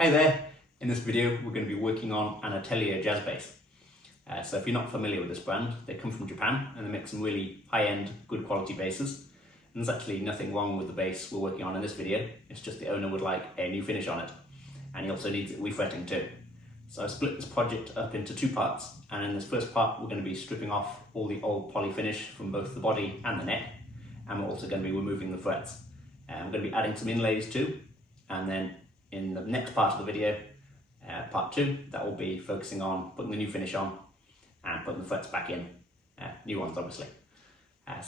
Hi there! In this video we're going to be working on an Atelier Z base. So if you're not familiar with this brand, they come from Japan and they make some really high-end, good quality bases. And there's actually nothing wrong with the base we're working on in this video, it's just the owner would like a new finish on it. And he also needs it refretting too. So I've split this project up into two parts, and in this first part we're going to be stripping off all the old poly finish from both the body and the neck, and we're also going to be removing the frets. And we're going to be adding some inlays too, and then in the next part of the video, part 2, that will be focusing on putting the new finish on and putting the frets back in, new ones obviously.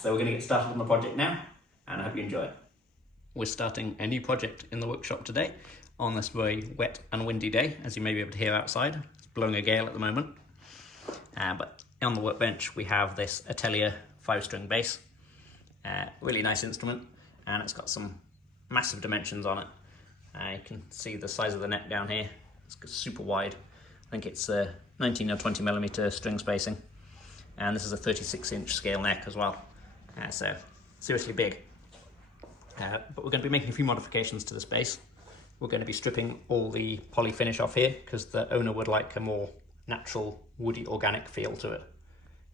So we're going to get started on the project now, and I hope you enjoy it. We're starting a new project in the workshop today on this very wet and windy day, as you may be able to hear outside. It's blowing a gale at the moment. But on the workbench we have this Atelier 5-string bass. Really nice instrument, and it's got some massive dimensions on it. You can see the size of the neck down here. It's super wide. I think it's 19 or 20 millimeter string spacing, and this is a 36-inch scale neck as well. So seriously big. But we're going to be making a few modifications to this bass. We're going to be stripping all the poly finish off here because the owner would like a more natural, woody, organic feel to it.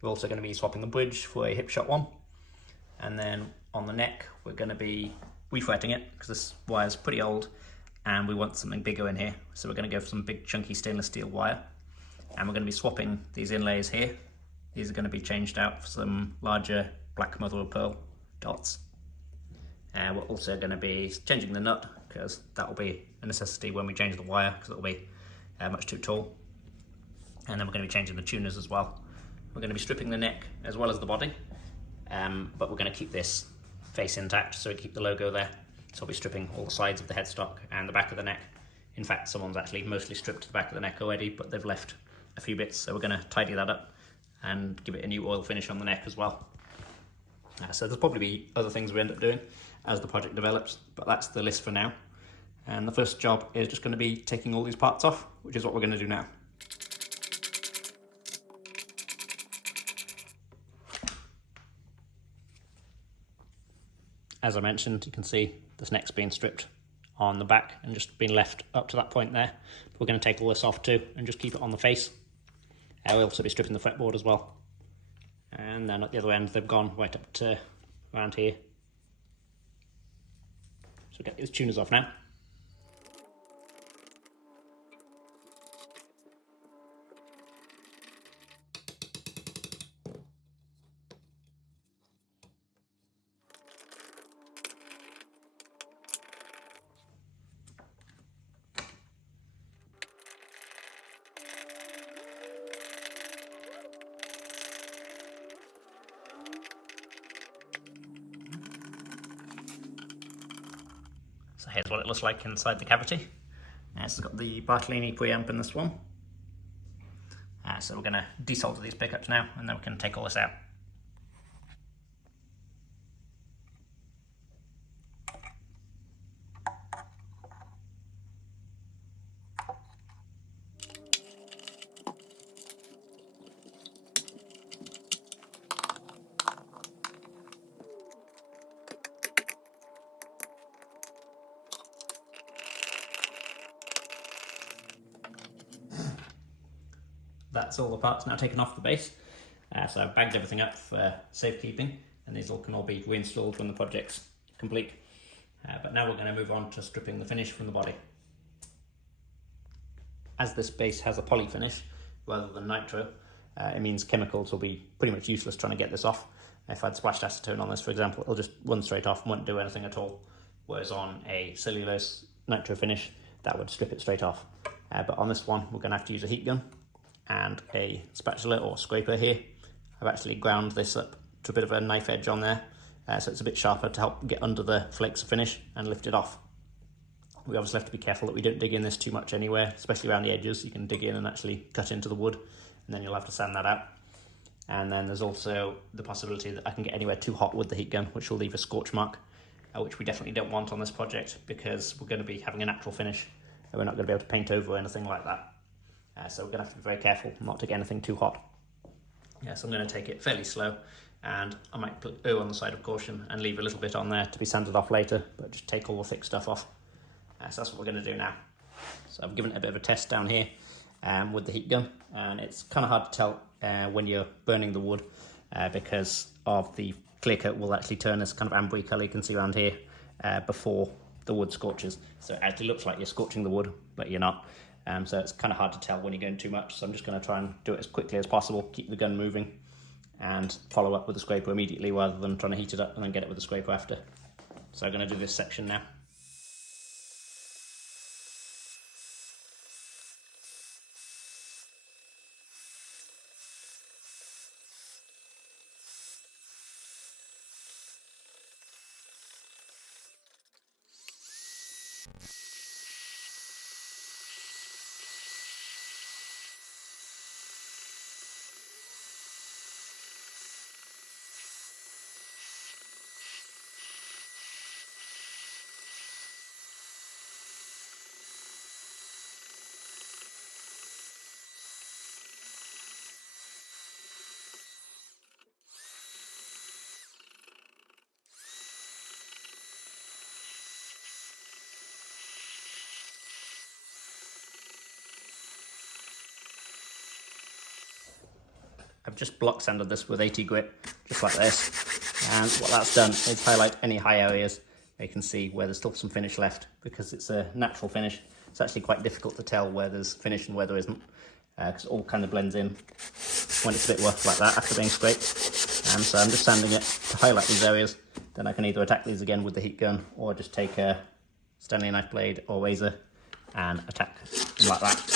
We're also going to be swapping the bridge for a hip shot one, and then on the neck we're going to be refretting it because this wire is pretty old and we want something bigger in here, so we're going to go for some big chunky stainless steel wire, and we're going to be swapping these inlays here. These are going to be changed out for some larger black mother of pearl dots. And we're also going to be changing the nut because that will be a necessity when we change the wire, because it will be much too tall. And then we're going to be changing the tuners as well. We're going to be stripping the neck as well as the body, but we're going to keep this face intact so we keep the logo there. So we'll be stripping all the sides of the headstock and the back of the neck. In fact, someone's actually mostly stripped the back of the neck already, but they've left a few bits, so we're going to tidy that up and give it a new oil finish on the neck as well. So there'll probably be other things we end up doing as the project develops, but that's the list for now. And the first job is just going to be taking all these parts off, which is what we're going to do now. As I mentioned, you can see this neck's being stripped on the back and just been left up to that point there. We're going to take all this off too and just keep it on the face. We'll also be stripping the fretboard as well. And then at the other end they've gone right up to around here. So we'll get these tuners off now. So here's what it looks like inside the cavity. It's got the Bartolini preamp in this one. So we're going to desolder these pickups now, and then we can take all this out. That's all the parts now taken off the base. So I've bagged everything up for safekeeping, and these all can all be reinstalled when the project's complete. But now we're going to move on to stripping the finish from the body. As this base has a poly finish rather than nitro, it means chemicals will be pretty much useless trying to get this off. If I'd splashed acetone on this, for example, it'll just run straight off and won't do anything at all. Whereas on a cellulose nitro finish, that would strip it straight off. But on this one, we're going to have to use a heat gun and a spatula or scraper here. I've actually ground this up to a bit of a knife edge on there, so it's a bit sharper to help get under the flakes of finish and lift it off. We obviously have to be careful that we don't dig in this too much anywhere, especially around the edges. You can dig in and actually cut into the wood, and then you'll have to sand that out. And then there's also the possibility that I can get anywhere too hot with the heat gun, which will leave a scorch mark, which we definitely don't want on this project because we're going to be having a natural finish and we're not going to be able to paint over or anything like that. So we're going to have to be very careful not to get anything too hot. So I'm going to take it fairly slow, and I might put O on the side of caution and leave a little bit on there to be sanded off later, but just take all the thick stuff off. So that's what we're going to do now. So I've given it a bit of a test down here with the heat gun, and it's kind of hard to tell when you're burning the wood because of the clear coat will actually turn this kind of ambery colour you can see around here before the wood scorches. So it actually looks like you're scorching the wood, but you're not. So it's kind of hard to tell when you're going too much. So I'm just going to try and do it as quickly as possible, keep the gun moving, and follow up with the scraper immediately rather than trying to heat it up and then get it with the scraper after. So I'm going to do this section now. I've just block sanded this with 80 grit, just like this. And what that's done is highlight any high areas. You can see where there's still some finish left because it's a natural finish. It's actually quite difficult to tell where there's finish and where there isn't, because it all kind of blends in when it's a bit rough like that after being scraped. So I'm just sanding it to highlight these areas. Then I can either attack these again with the heat gun or just take a Stanley knife blade or razor and attack them like that.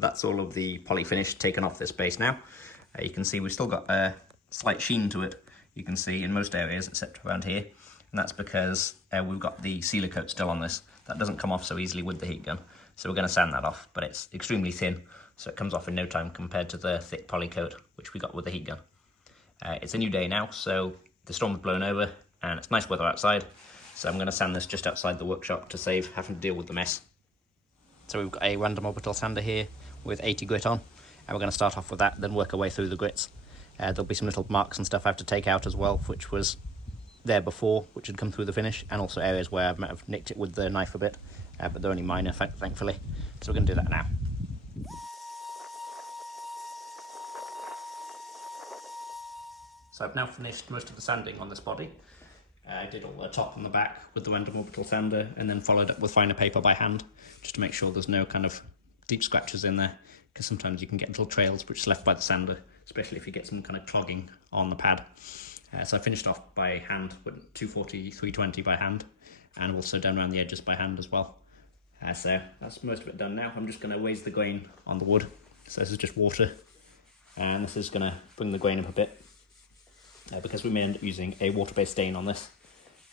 That's all of the poly finish taken off this base now. You can see we've still got a slight sheen to it, you can see in most areas except around here, and that's because we've got the sealer coat still on this. That doesn't come off so easily with the heat gun, so we're going to sand that off, but it's extremely thin, so it comes off in no time compared to the thick poly coat which we got with the heat gun. It's a new day now, so the storm's blown over and it's nice weather outside, so I'm going to sand this just outside the workshop to save having to deal with the mess. So we've got a random orbital sander here with 80 grit on, and we're going to start off with that, then work our way through the grits. There'll be some little marks and stuff I have to take out as well, which was there before, which had come through the finish, and also areas where I might have nicked it with the knife a bit, but they're only minor, thankfully. So we're going to do that now. So I've now finished most of the sanding on this body. I did all the top and the back with the random orbital sander, and then followed up with finer paper by hand, just to make sure there's no kind of deep scratches in there, because sometimes you can get little trails which are left by the sander, especially if you get some kind of clogging on the pad. So I finished off by hand with 240, 320 by hand, and also done around the edges by hand as well. So that's most of it done now. I'm just going to raise the grain on the wood. So this is just water, and this is going to bring the grain up a bit, because we may end up using a water-based stain on this,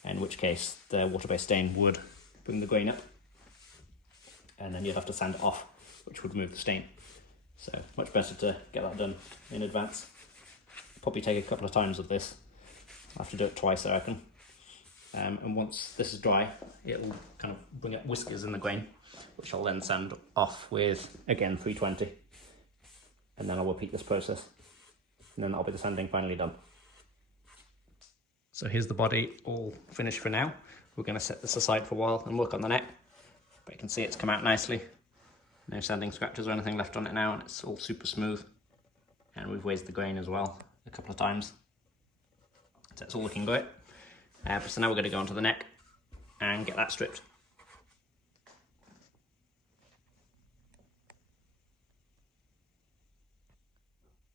in which case the water-based stain would bring the grain up, and then you'd have to sand it off, which would remove the stain. So much better to get that done in advance. Probably take a couple of times of this. I'll have to do it twice, I reckon. And once this is dry, it'll kind of bring up whiskers in the grain, which I'll then sand off with, again, 320. And then I'll repeat this process. And then that'll be the sanding finally done. So here's the body all finished for now. We're going to set this aside for a while and work on the neck. But you can see it's come out nicely. No sanding scratches or anything left on it now, and it's all super smooth. And we've raised the grain as well a couple of times. So it's all looking great. So now we're going to go onto the neck and get that stripped.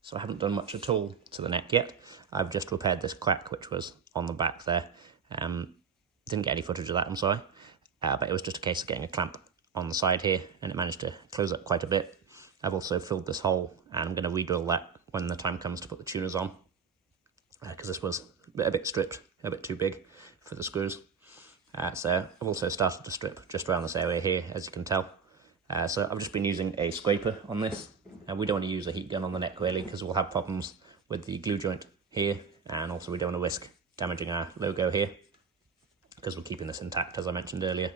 So I haven't done much at all to the neck yet. I've just repaired this crack which was on the back there. Didn't get any footage of that, I'm sorry. But it was just a case of getting a clamp on the side here, and it managed to close up quite a bit. I've also filled this hole, and I'm going to re-drill that when the time comes to put the tuners on, because this was a bit stripped, a bit too big for the screws. So I've also started to strip just around this area here, as you can tell. So I've just been using a scraper on this. We don't want to use a heat gun on the neck really, because we'll have problems with the glue joint here, and also we don't want to risk damaging our logo here, because we're keeping this intact, as I mentioned earlier.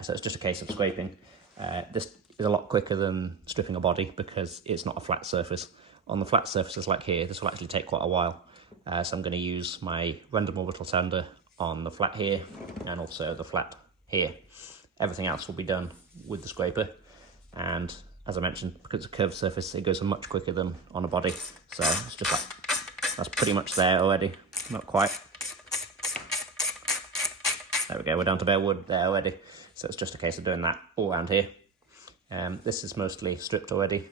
So it's just a case of scraping. This is a lot quicker than stripping a body because it's not a flat surface. On the flat surfaces like here, this will actually take quite a while. So I'm going to use my random orbital sander on the flat here and also the flat here. Everything else will be done with the scraper. And as I mentioned, because it's a curved surface, it goes much quicker than on a body. So it's just like, that's pretty much there already. Not quite. There we go, we're down to bare wood there already. So it's just a case of doing that all around here. This is mostly stripped already,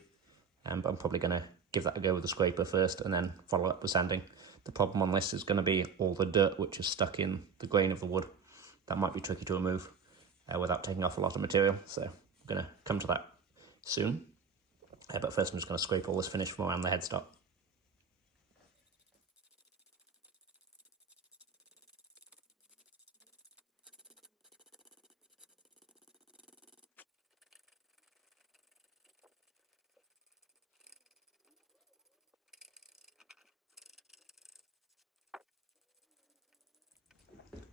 but I'm probably going to give that a go with the scraper first and then follow up with sanding. The problem on this is going to be all the dirt which is stuck in the grain of the wood. That might be tricky to remove without taking off a lot of material, so I'm going to come to that soon. But first I'm just going to scrape all this finish from around the headstock.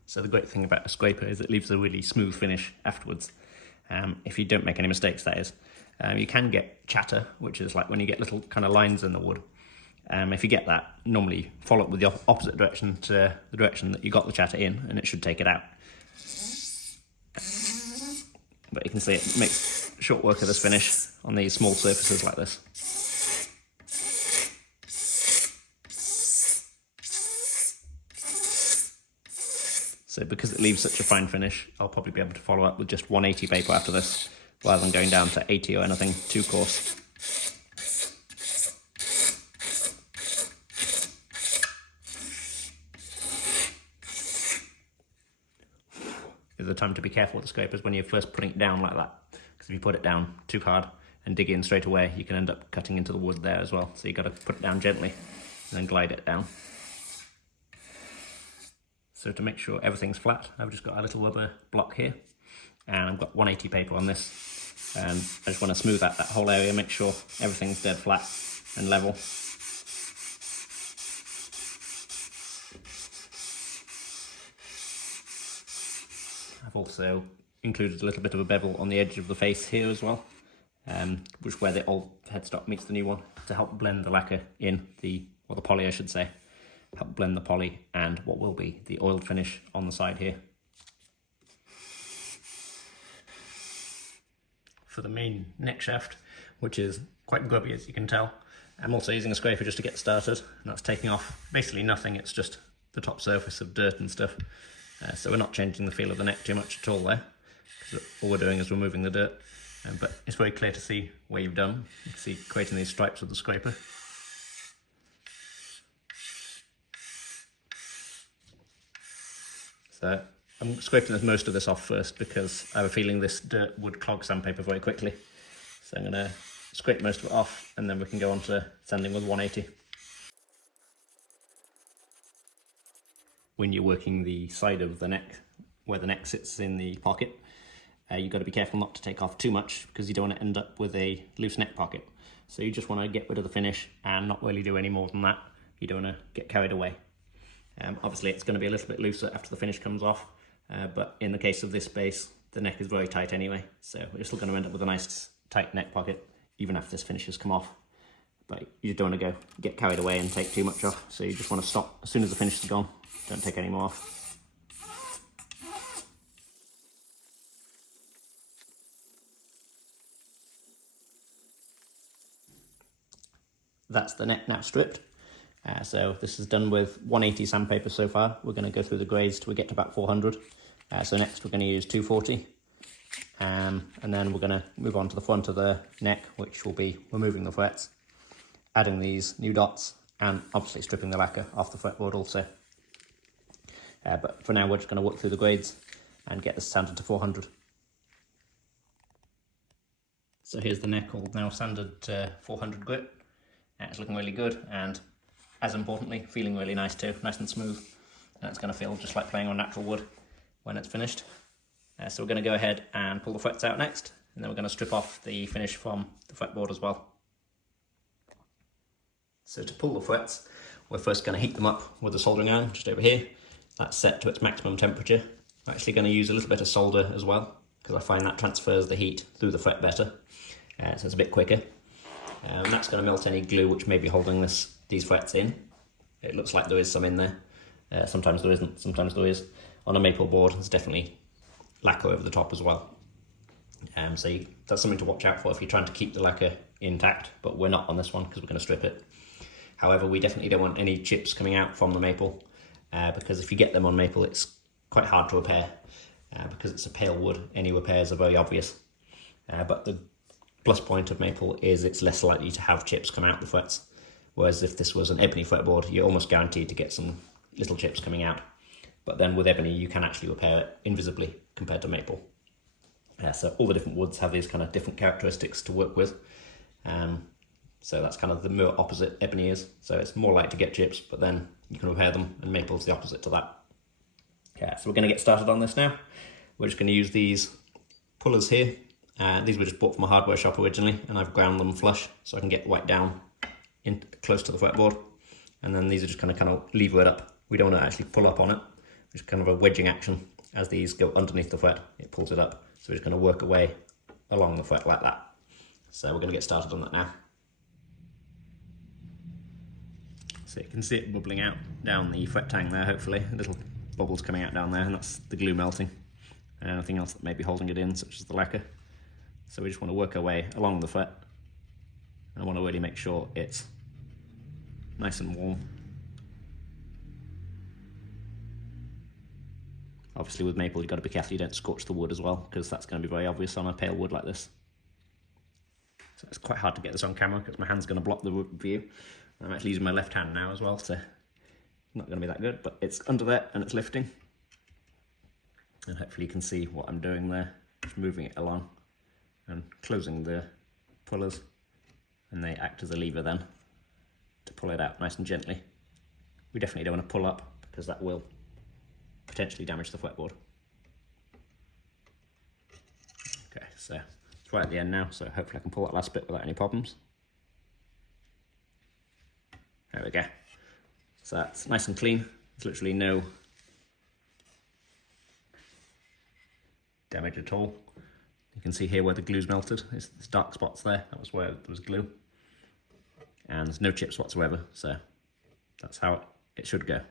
So the great thing about a scraper is it leaves a really smooth finish afterwards. If you don't make any mistakes, that is. You can get chatter, which is like when you get little kind of lines in the wood. If you get that, normally follow it with the opposite direction to the direction that you got the chatter in, and it should take it out. But you can see it makes short work of this finish on these small surfaces like this. So because it leaves such a fine finish, I'll probably be able to follow up with just 180 paper after this, rather than going down to 80 or anything too coarse. The time to be careful with the scrapers when you're first putting it down like that, because if you put it down too hard and dig in straight away, you can end up cutting into the wood there as well. So you've got to put it down gently and then glide it down. So to make sure everything's flat, I've just got a little rubber block here, and I've got 180 paper on this. I just want to smooth out that whole area, make sure everything's dead flat and level. I've also included a little bit of a bevel on the edge of the face here as well, which is where the old headstock meets the new one, to help blend the lacquer in, or the poly I should say, help blend the poly and what will be the oiled finish on the side here. For the main neck shaft, which is quite grubby as you can tell, I'm also using a scraper just to get started, and that's taking off basically nothing, it's just the top surface of dirt and stuff. So we're not changing the feel of the neck too much at all there, because all we're doing is removing the dirt. But it's very clear to see where you've done. You can see creating these stripes with the scraper. So I'm scraping most of this off first because I have a feeling this dirt would clog sandpaper very quickly. So I'm going to scrape most of it off, and then we can go on to sanding with 180. When you're working the side of the neck, where the neck sits in the pocket, you've got to be careful not to take off too much, because you don't want to end up with a loose neck pocket. So you just want to get rid of the finish and not really do any more than that. You don't want to get carried away. Obviously it's going to be a little bit looser after the finish comes off, but in the case of this base, the neck is very tight anyway, so we're still going to end up with a nice tight neck pocket even after this finish has come off. But you don't want to get carried away and take too much off, so you just want to stop as soon as the finish is gone. Don't take any more off. That's the neck now stripped. So this is done with 180 sandpaper so far. We're going to go through the grades till we get to about 400. So next we're going to use 240. And then we're going to move on to the front of the neck, which will be removing the frets, adding these new dots, and obviously stripping the lacquer off the fretboard also. But for now we're just going to work through the grades and get this sanded to 400. So here's the neck all now sanded 400 grit. It's looking really good, and as importantly, feeling really nice too, nice and smooth. And it's going to feel just like playing on natural wood when it's finished. So we're going to go ahead and pull the frets out next, and then we're going to strip off the finish from the fretboard as well. So to pull the frets, we're first going to heat them up with a soldering iron just over here. That's set to its maximum temperature. I'm actually going to use a little bit of solder as well, because I find that transfers the heat through the fret better, so it's a bit quicker. That's going to melt any glue which may be holding these frets in. It looks like there is some in there. Sometimes there isn't, sometimes there is. On a maple board, there's definitely lacquer over the top as well. So that's something to watch out for if you're trying to keep the lacquer intact, but we're not on this one because we're going to strip it. However, we definitely don't want any chips coming out from the maple, because if you get them on maple, it's quite hard to repair, because it's a pale wood. Any repairs are very obvious. But the plus point of maple is it's less likely to have chips come out the frets, whereas if this was an ebony fretboard, you're almost guaranteed to get some little chips coming out. But then with ebony, you can actually repair it invisibly compared to maple. So all the different woods have these kind of different characteristics to work with. So that's kind of the mirror opposite ebony is. So it's more likely to get chips, but then you can repair them, and maple's the opposite to that. So we're going to get started on this now. We're just going to use these pullers here. These were just bought from a hardware shop originally, and I've ground them flush so I can get right down in close to the fretboard. And then these are just going to kind of lever it up. We don't want to actually pull up on it. It's kind of a wedging action. As these go underneath the fret, it pulls it up. So we're just going to work away along the fret like that. So we're going to get started on that now. So you can see it bubbling out down the fret tang there, hopefully. Little bubbles coming out down there, and that's the glue melting. And anything else that may be holding it in, such as the lacquer. So we just want to work our way along the fret. And I want to really make sure it's nice and warm. Obviously with maple, you've got to be careful you don't scorch the wood as well, because that's going to be very obvious on a pale wood like this. So it's quite hard to get this on camera because my hand's going to block the view. I'm actually using my left hand now as well, so not going to be that good, but it's under there and it's lifting. And hopefully you can see what I'm doing there, just moving it along and closing the pullers, and they act as a lever then to pull it out nice and gently. We definitely don't want to pull up because that will potentially damage the fretboard. Okay, so it's right at the end now, so hopefully I can pull that last bit without any problems. There we go. So that's nice and clean. There's literally no damage at all. You can see here where the glue's melted. There's dark spots there. That was where there was glue. And there's no chips whatsoever, so that's how it should go.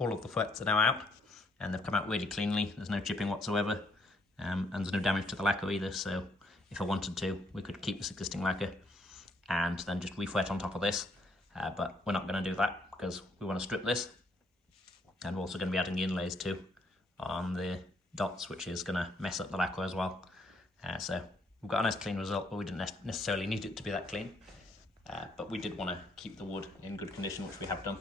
All of the frets are now out, and they've come out really cleanly. There's no chipping whatsoever, and there's no damage to the lacquer either. So if I wanted to, we could keep this existing lacquer and then just refret on top of this. But we're not going to do that because we want to strip this, and we're also going to be adding the inlays too on the dots, which is going to mess up the lacquer as well. So we've got a nice clean result, but we didn't necessarily need it to be that clean. But we did want to keep the wood in good condition, which we have done.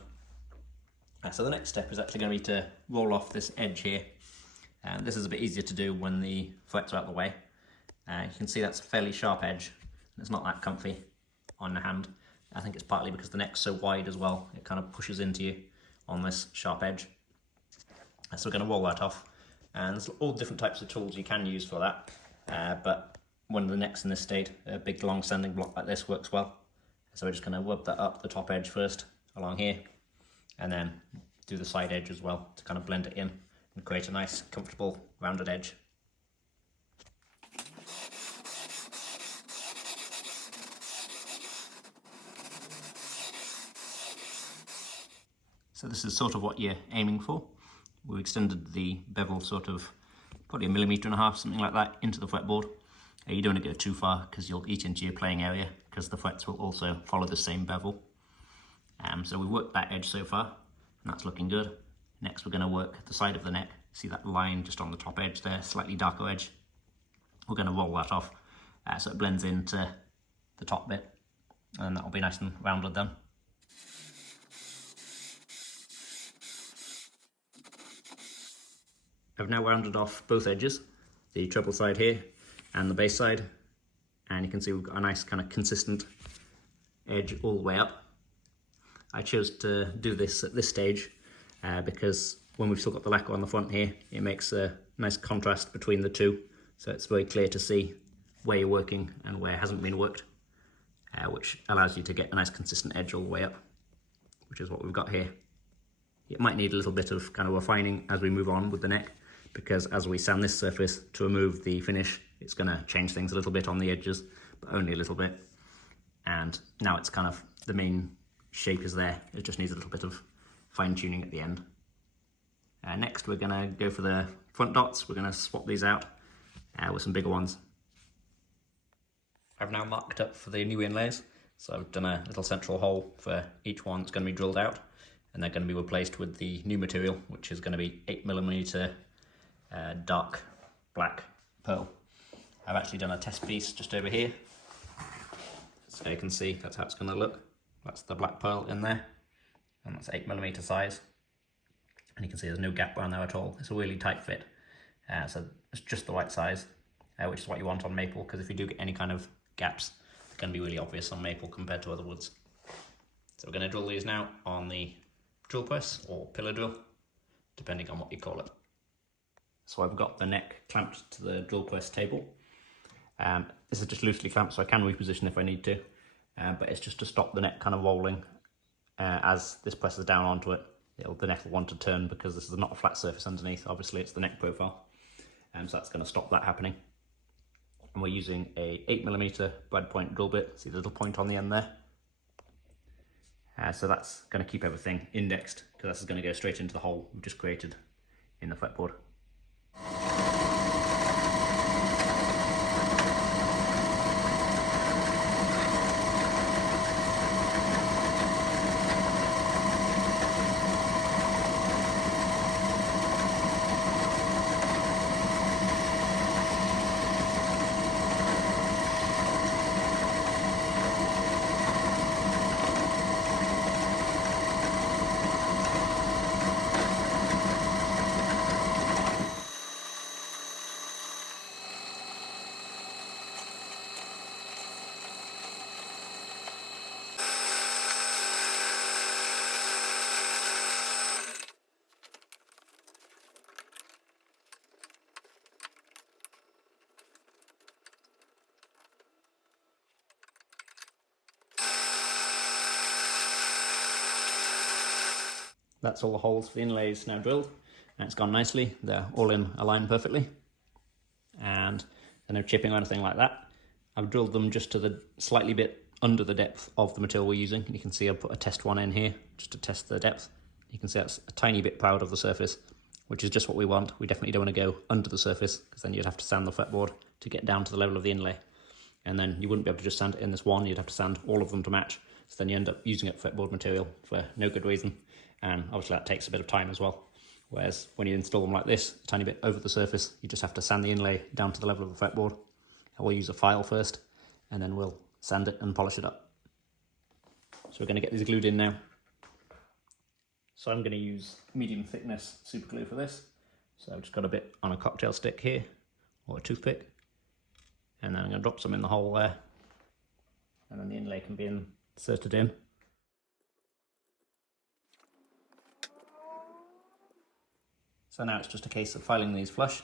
So the next step is actually going to be to roll off this edge here. This is a bit easier to do when the frets are out of the way. You can see that's a fairly sharp edge, and it's not that comfy on the hand. I think it's partly because the neck's so wide as well, it kind of pushes into you on this sharp edge. So we're going to roll that off, and there's all different types of tools you can use for that, but when the neck's in this state, a big long sanding block like this works well. So we're just going to rub that up the top edge first along here, and then do the side edge as well to kind of blend it in and create a nice, comfortable, rounded edge. So this is sort of what you're aiming for. We extended the bevel sort of probably 1.5 millimeters, something like that, into the fretboard. You don't want to go too far because you'll eat into your playing area, because the frets will also follow the same bevel. So we've worked that edge so far, and that's looking good. Next we're going to work the side of the neck. See that line just on the top edge there, slightly darker edge? We're going to roll that off so it blends into the top bit, and that'll be nice and rounded then. I've now rounded off both edges, the treble side here and the bass side, and you can see we've got a nice kind of consistent edge all the way up. I chose to do this at this stage because when we've still got the lacquer on the front here, it makes a nice contrast between the two, so it's very clear to see where you're working and where hasn't been worked, which allows you to get a nice consistent edge all the way up, which is what we've got here. It might need a little bit of kind of refining as we move on with the neck, because as we sand this surface to remove the finish, it's going to change things a little bit on the edges, but only a little bit. And now it's kind of, the main shape is there, it just needs a little bit of fine tuning at the end. Next we're going to go for the front dots. We're going to swap these out with some bigger ones. I've now marked up for the new inlays, so I've done a little central hole for each one that's going to be drilled out, and they're going to be replaced with the new material, which is going to be 8mm dark black pearl. I've actually done a test piece just over here, so you can see that's how it's going to look. That's the black pearl in there, and that's 8mm size, and you can see there's no gap around there at all. It's a really tight fit, so it's just the right size, which is what you want on maple, because if you do get any kind of gaps, they're going to be really obvious on maple compared to other woods. So we're going to drill these now on the drill press or pillar drill, depending on what you call it. So I've got the neck clamped to the drill press table. This is just loosely clamped, so I can reposition if I need to, but it's just to stop the neck kind of rolling as this presses down onto it. The neck will want to turn because this is not a flat surface underneath, obviously it's the neck profile, so that's going to stop that happening. And we're using a 8mm brad point drill bit, see the little point on the end there? So that's going to keep everything indexed, because this is going to go straight into the hole we've just created in the fretboard. That's all the holes for the inlays now drilled, and it's gone nicely. They're all in a line perfectly, and there's no chipping or anything like that. I've drilled them just to the slightly bit under the depth of the material we're using. You can see I've put a test one in here just to test the depth. You can see that's a tiny bit proud of the surface, which is just what we want. We definitely don't want to go under the surface, because then you'd have to sand the fretboard to get down to the level of the inlay, and then you wouldn't be able to just sand it in this one. You'd have to sand all of them to match, so then you end up using up fretboard material for no good reason. And obviously that takes a bit of time as well. Whereas when you install them like this, a tiny bit over the surface, you just have to sand the inlay down to the level of the fretboard. We'll use a file first, and then we'll sand it and polish it up. So we're going to get these glued in now. So I'm going to use medium thickness super glue for this. So I've just got a bit on a cocktail stick here, or a toothpick, and then I'm going to drop some in the hole there, and then the inlay can be inserted in. So now it's just a case of filing these flush,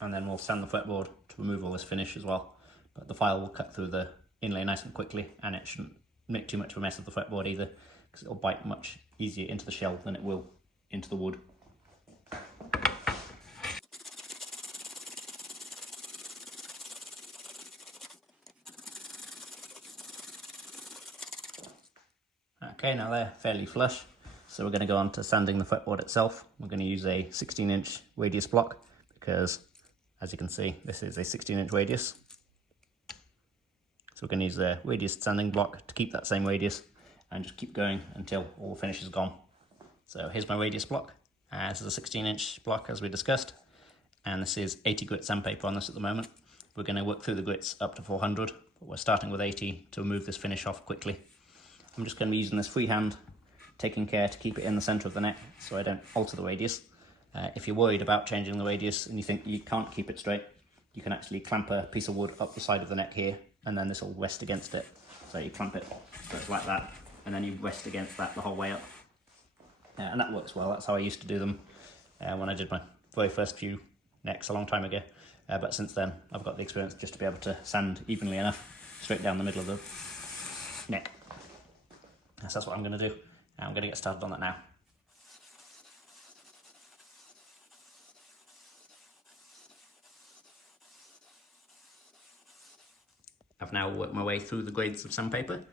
and then we'll sand the fretboard to remove all this finish as well. But the file will cut through the inlay nice and quickly, and it shouldn't make too much of a mess of the fretboard either, because it'll bite much easier into the shell than it will into the wood. Okay, now they're fairly flush, so we're going to go on to sanding the fretboard itself. We're going to use a 16-inch radius block because, as you can see, this is a 16-inch radius. So we're going to use a radius sanding block to keep that same radius and just keep going until all the finish is gone. So here's my radius block. This is a 16-inch block as we discussed, and this is 80 grit sandpaper on this at the moment. We're going to work through the grits up to 400, but we're starting with 80 to remove this finish off quickly. I'm just going to be using this freehand, taking care to keep it in the centre of the neck so I don't alter the radius. If you're worried about changing the radius and you think you can't keep it straight, you can actually clamp a piece of wood up the side of the neck here, and then this will rest against it. So you clamp it so it's like that, and then you rest against that the whole way up. And that works well. That's how I used to do them when I did my very first few necks a long time ago. But since then, I've got the experience just to be able to sand evenly enough straight down the middle of the neck. So that's what I'm going to do. I'm going to get started on that now. I've now worked my way through the grades of sandpaper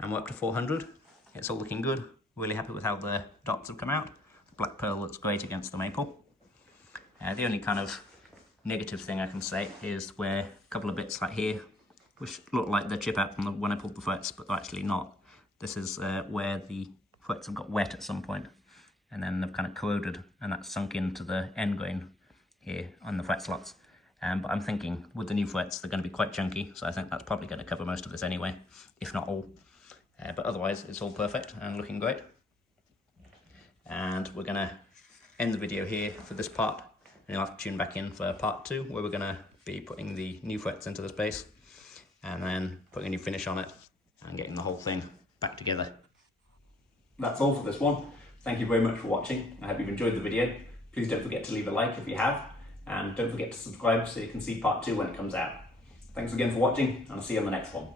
and we're up to 400. It's all looking good. Really happy with how the dots have come out. The black pearl looks great against the maple. The only kind of negative thing I can say is where a couple of bits like here, which look like they chip out from when I pulled the frets, but they're actually not. This is where the frets have got wet at some point, and then they've kind of corroded, and that's sunk into the end grain here on the fret slots. But I'm thinking with the new frets, they're going to be quite chunky, so I think that's probably going to cover most of this anyway, if not all. But otherwise, it's all perfect and looking great. And we're going to end the video here for this part, and you'll have to tune back in for part 2, where we're going to be putting the new frets into this base, and then putting a new finish on it, and getting the whole thing back together. That's all for this one. Thank you very much for watching. I hope you've enjoyed the video. Please don't forget to leave a like if you have, and don't forget to subscribe so you can see part 2 when it comes out. Thanks again for watching, and I'll see you on the next one.